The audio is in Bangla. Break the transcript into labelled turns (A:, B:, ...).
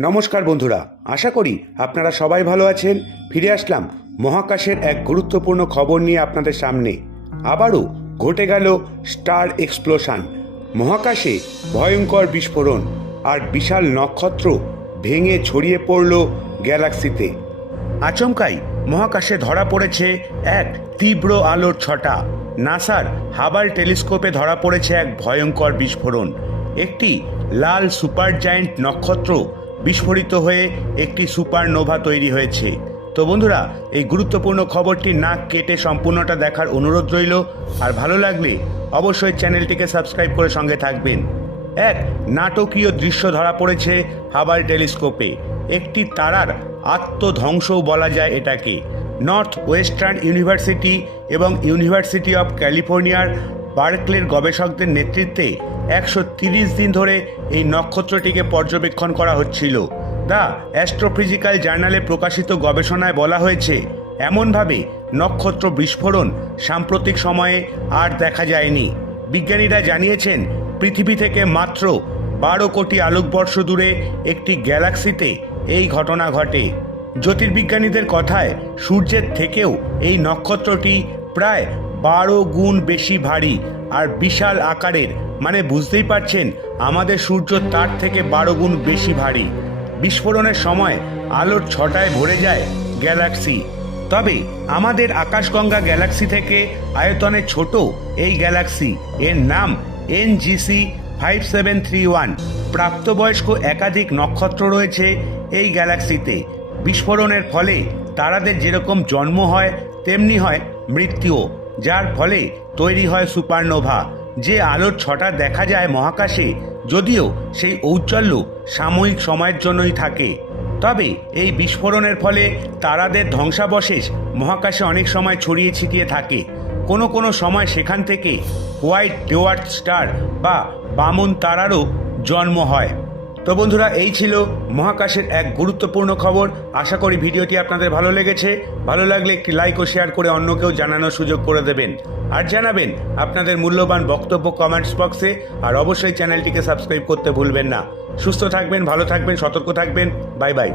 A: নমস্কার বন্ধুরা, আশা করি আপনারা সবাই ভালো আছেন। ফিরে আসলাম মহাকাশের এক গুরুত্বপূর্ণ খবর নিয়ে আপনাদের সামনে। আবারও ঘটে গেল স্টার এক্সপ্লোশন। মহাকাশে ভয়ঙ্কর বিস্ফোরণ আর বিশাল নক্ষত্র ভেঙে ছড়িয়ে পড়ল গ্যালাক্সিতে। আচমকাই মহাকাশে ধরা পড়েছে এক তীব্র আলোর ছটা। নাসার হাবাল টেলিস্কোপে ধরা পড়েছে এক ভয়ঙ্কর বিস্ফোরণ। একটি লাল সুপার জায়েন্ট নক্ষত্র বিস্ফোরিত হয়ে একটি সুপারনোভা তৈরি হয়েছে। তো বন্ধুরা, এই গুরুত্বপূর্ণ খবরটি নাক কেটে সম্পূর্ণটা দেখার অনুরোধ রইল। আর ভালো লাগলে অবশ্যই চ্যানেলটিকে সাবস্ক্রাইব করে সঙ্গে থাকবেন। এক, নাটকীয় দৃশ্য ধরা পড়েছে হাবাল টেলিস্কোপে। একটি তারার আত্মধ্বংসও বলা যায় এটাকে। নর্থ ওয়েস্টার্ন ইউনিভার্সিটি এবং ইউনিভার্সিটি অফ ক্যালিফোর্নিয়ার বার্কলের গবেষকদের নেতৃত্বে একশো দিন ধরে এই নক্ষত্রটিকে পর্যবেক্ষণ করা হচ্ছিল। দ্য অ্যাস্ট্রোফিজিক্যাল জার্নালে প্রকাশিত গবেষণায় বলা হয়েছে, এমনভাবে নক্ষত্র বিস্ফোরণ সাম্প্রতিক সময়ে আর দেখা যায়নি। বিজ্ঞানীরা জানিয়েছেন, পৃথিবী থেকে মাত্র বারো কোটি আলোকবর্ষ দূরে একটি গ্যালাক্সিতে এই ঘটনা ঘটে। জ্যোতির্বিজ্ঞানীদের কথায় সূর্যের থেকেও এই নক্ষত্রটি প্রায় বারো গুণ বেশি ভারী আর বিশাল আকারের। মানে বুঝতেই পারছেন, আমাদের সূর্য তার থেকে বারো গুণ বেশি ভারী। বিস্ফোরণের সময় আলোর ছটায় ভরে যায় গ্যালাক্সি। তবে আমাদের আকাশগঙ্গা গ্যালাক্সি থেকে আয়তনে ছোট এই গ্যালাক্সি। এর নাম NGC five seven three one. প্রাপ্তবয়স্ক একাধিক নক্ষত্র রয়েছে এই গ্যালাক্সিতে। বিস্ফোরণের ফলে তারাদের যেরকম জন্ম হয়, তেমনি হয় মৃত্যুও। যার ফলে তৈরি হয় সুপারনোভা। যে আলোর ছটা দেখা যায় মহাকাশে, যদিও সেই ঔজ্জ্বল্য সাময়িক সময়ের জন্যই থাকে। তবে এই বিস্ফোরণের ফলে তারাদের ধ্বংসাবশেষ মহাকাশে অনেক সময় ছড়িয়ে ছিটিয়ে থাকে। কোনো কোনো সময় সেখান থেকে হোয়াইট ডেওয়ার্থ স্টার বা বামন তারারও জন্ম হয়। তো বন্ধুরা, এই ছিল মহাকাশের এক গুরুত্বপূর্ণ খবর। আশা করি ভিডিওটি আপনাদের ভালো লেগেছে। ভালো লাগলে একটি লাইক ও শেয়ার করে অন্যকেও জানানোর সুযোগ করে দেবেন। আর জানাবেন আপনাদের মূল্যবান বক্তব্য কমেন্টস বক্সে আর অবশ্যই চ্যানেলটিকে সাবস্ক্রাইব করতে ভুলবেন না। সুস্থ থাকবেন, ভালো থাকবেন, সতর্ক থাকবেন। Bye bye